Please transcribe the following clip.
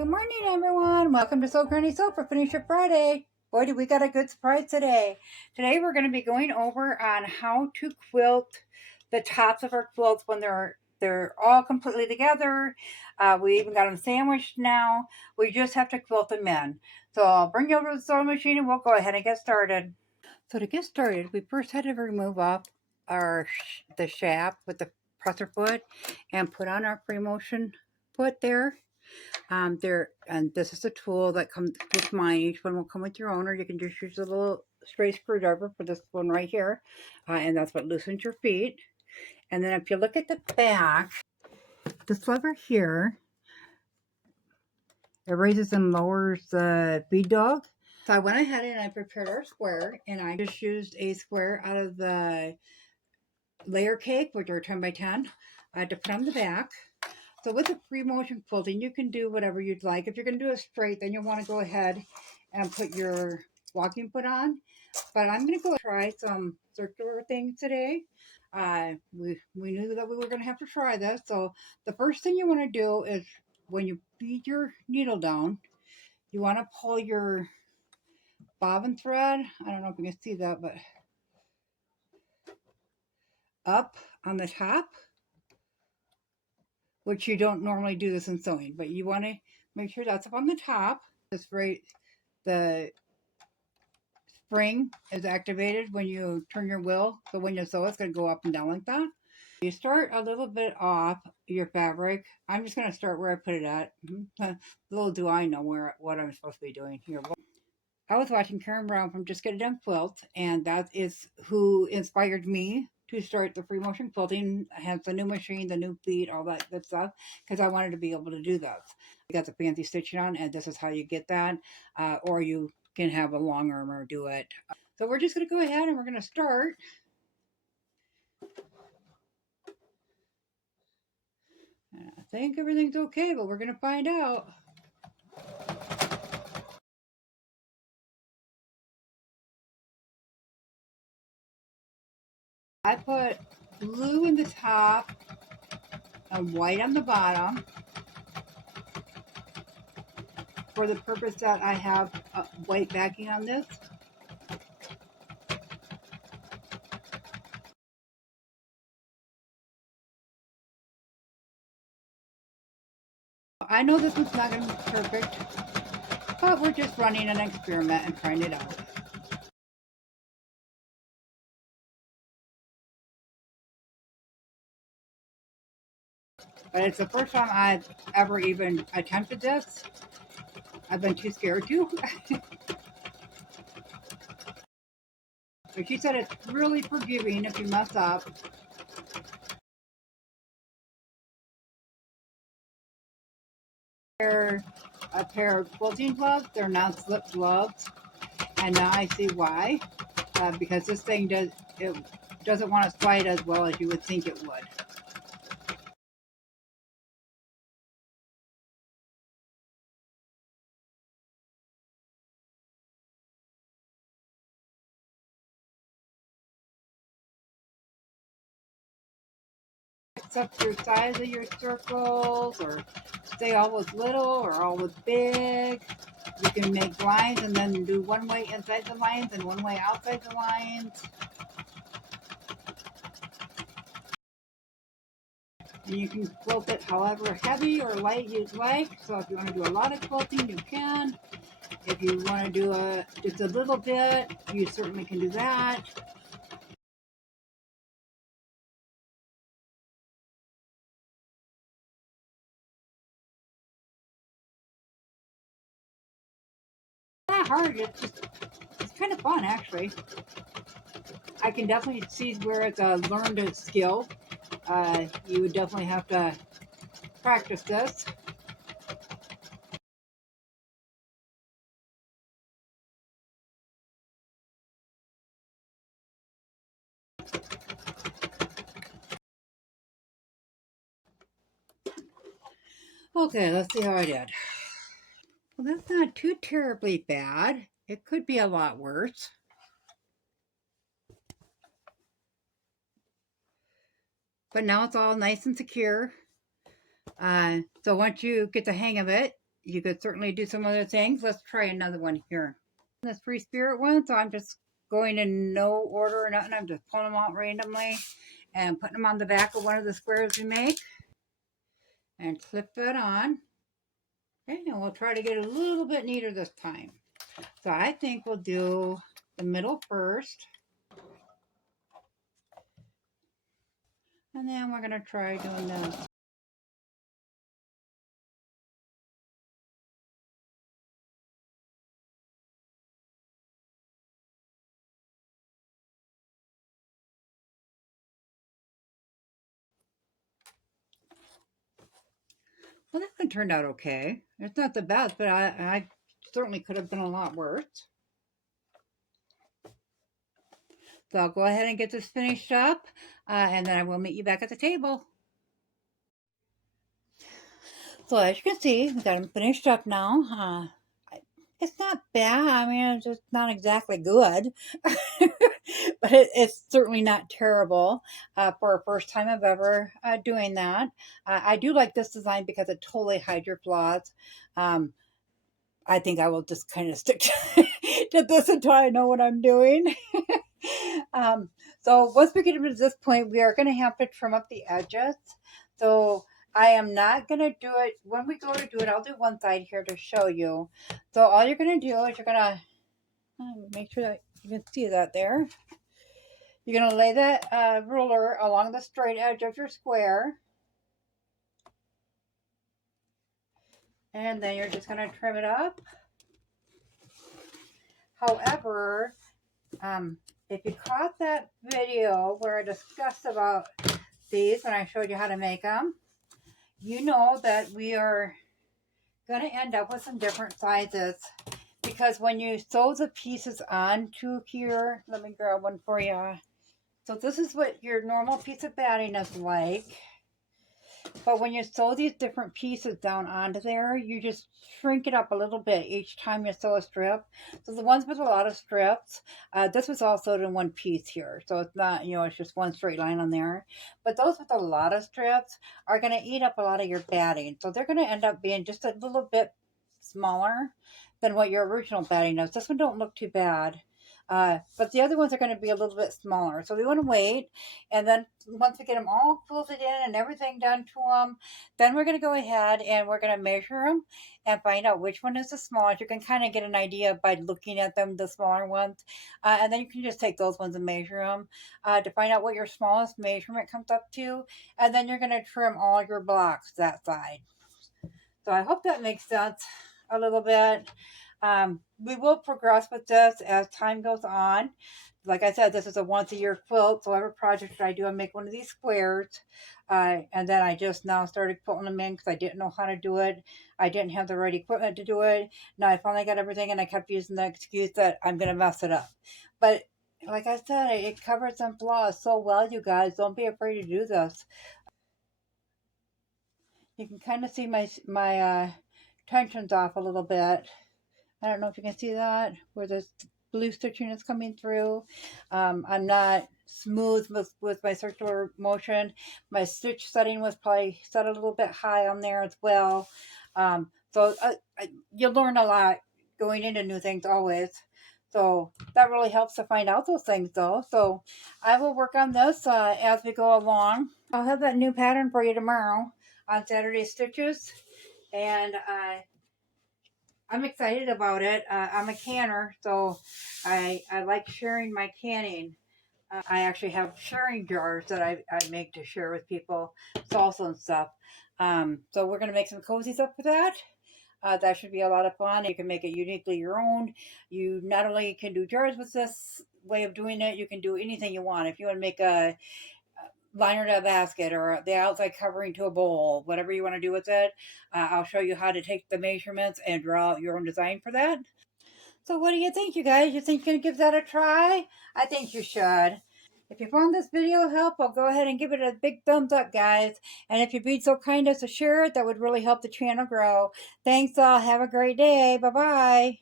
Good morning, everyone. Welcome to Sew Granny Sew for Finish Your Friday. Boy, do we got a good surprise today. Today we're going to be going over on how to quilt the tops of our quilts when they're all completely together. We even got them sandwiched now. We just have to quilt them in. So I'll bring you over to the sewing machine and we'll go ahead and get started. So to get started, we first had to remove off the shaft with the presser foot and put on our free motion foot there. And this is a tool that comes with mine. Each one will come with your own, or you can just use a little straight screwdriver for this one right here. And that's what loosens your feet. And then if you look at the back, this lever here, it raises and lowers the bead dog. So I went ahead and I prepared our square, and I just used a square out of the layer cake, which are 10 by 10, to put on the back. So with the free motion quilting, you can do whatever you'd like. If you're going to do a straight, then you'll want to go ahead and put your walking foot on. But I'm going to go try some circular things today. We knew that we were going to have to try this. So the first thing you want to do is when you feed your needle down, you want to pull your bobbin thread. I don't know if you can see that, but up on the top, which you don't normally do this in sewing, but you want to make sure that's up on the top. This right, the spring is activated when you turn your wheel, so when you sew, it's going to go up and down like that. You start a little bit off your fabric. I'm just going to start where I put it at. Little do I know what I'm supposed to be doing here. I was watching Karen Brown from Just Get It Done Quilt, and that is who inspired me to start the free motion quilting. I have the new machine, the new feet, all that good stuff, because I wanted to be able to do that. I got the fancy stitching on, and this is how you get that, or you can have a long armor do it. So we're just going to go ahead and we're going to start. I think everything's okay, but we're going to find out. I put blue in the top and white on the bottom for the purpose that I have white backing on this. I know this one's not going to be perfect, but we're just running an experiment and trying it out. But it's the first time I've ever even attempted this. I've been too scared to. But she said it's really forgiving if you mess up. They're a pair of quilting gloves. They're non-slip gloves. And now I see why. Because this thing doesn't want to slide as well as you would think it would. It's up to your size of your circles, or stay always little or always big. You can make lines and then do one way inside the lines and one way outside the lines. And you can quilt it however heavy or light you'd like. So if you want to do a lot of quilting, you can. If you want to do just a little bit, you certainly can do that. It's not hard. It's kind of fun, actually. I can definitely see where it's a learned skill. You would definitely have to practice this. Okay, let's see how I did. Well, that's not too terribly bad. It could be a lot worse. But now it's all nice and secure. So once you get the hang of it, you could certainly do some other things. Let's try another one here. This free spirit one, so I'm just going in no order or nothing. I'm just pulling them out randomly and putting them on the back of one of the squares we make and clip it on. Okay, and we'll try to get it a little bit neater this time. So I think we'll do the middle first. And then we're going to try doing this. Well, that one turned out okay. It's not the best, but I certainly could have been a lot worse. So I'll go ahead and get this finished up, and then I will meet you back at the table. So as you can see, we got them finished up now. It's not bad. I mean, it's just not exactly good, but it's certainly not terrible for a first time of ever doing that. I do like this design because it totally hides your flaws. I think I will just kind of stick to this until I know what I'm doing. So once we get to this point, we are going to have to trim up the edges. So I am not going to do it. When we go to do it, I'll do one side here to show you. So all you're going to do is you're going to make sure that you can see that there. You're going to lay that ruler along the straight edge of your square. And then you're just going to trim it up. However, if you caught that video where I discussed about these when I showed you how to make them, you know that we are going to end up with some different sizes, because when you sew the pieces onto here, let me grab one for you. So this is what your normal piece of batting is like. But when you sew these different pieces down onto there, you just shrink it up a little bit each time you sew a strip. So the ones with a lot of strips, this was all sewed in one piece here. So it's not, it's just one straight line on there. But those with a lot of strips are going to eat up a lot of your batting. So they're going to end up being just a little bit smaller than what your original batting is. This one don't look too bad. But the other ones are going to be a little bit smaller. So we want to wait. And then once we get them all quilted in and everything done to them, then we're going to go ahead and we're going to measure them and find out which one is the smallest. You can kind of get an idea by looking at them, the smaller ones. And then you can just take those ones and measure them to find out what your smallest measurement comes up to. And then you're going to trim all your blocks that side. So I hope that makes sense a little bit. We will progress with this as time goes on. Like I said, this is a once-a-year quilt, so every project that I do, I make one of these squares. And then I just now started putting them in because I didn't know how to do it. I didn't have the right equipment to do it. Now I finally got everything, and I kept using the excuse that I'm going to mess it up. But like I said, it covers some flaws so well, you guys. Don't be afraid to do this. You can kind of see my tensions off a little bit. I don't know if you can see that, where this blue stitching is coming through. I'm not smooth with my circular motion. My stitch setting was probably set a little bit high on there as well. So you'll learn a lot going into new things always. So that really helps to find out those things though. So I will work on this as we go along. I'll have that new pattern for you tomorrow on Saturday Stitches. And I'm excited about it. I'm a canner, so I like sharing my canning. I actually have sharing jars that I make to share with people, salsa and stuff. So we're going to make some cozies up for that. That should be a lot of fun. You can make it uniquely your own. You not only can do jars with this way of doing it, you can do anything you want. If you want to make a liner to a basket or the outside covering to a bowl, whatever you want to do with it, I'll show you how to take the measurements and draw out your own design for that. So what do you think, you guys? You think you're going to give that a try? I think you should. If you found this video helpful, go ahead and give it a big thumbs up, guys. And if you'd be so kind as to share it, that would really help the channel grow. Thanks all. Have a great day. Bye-bye.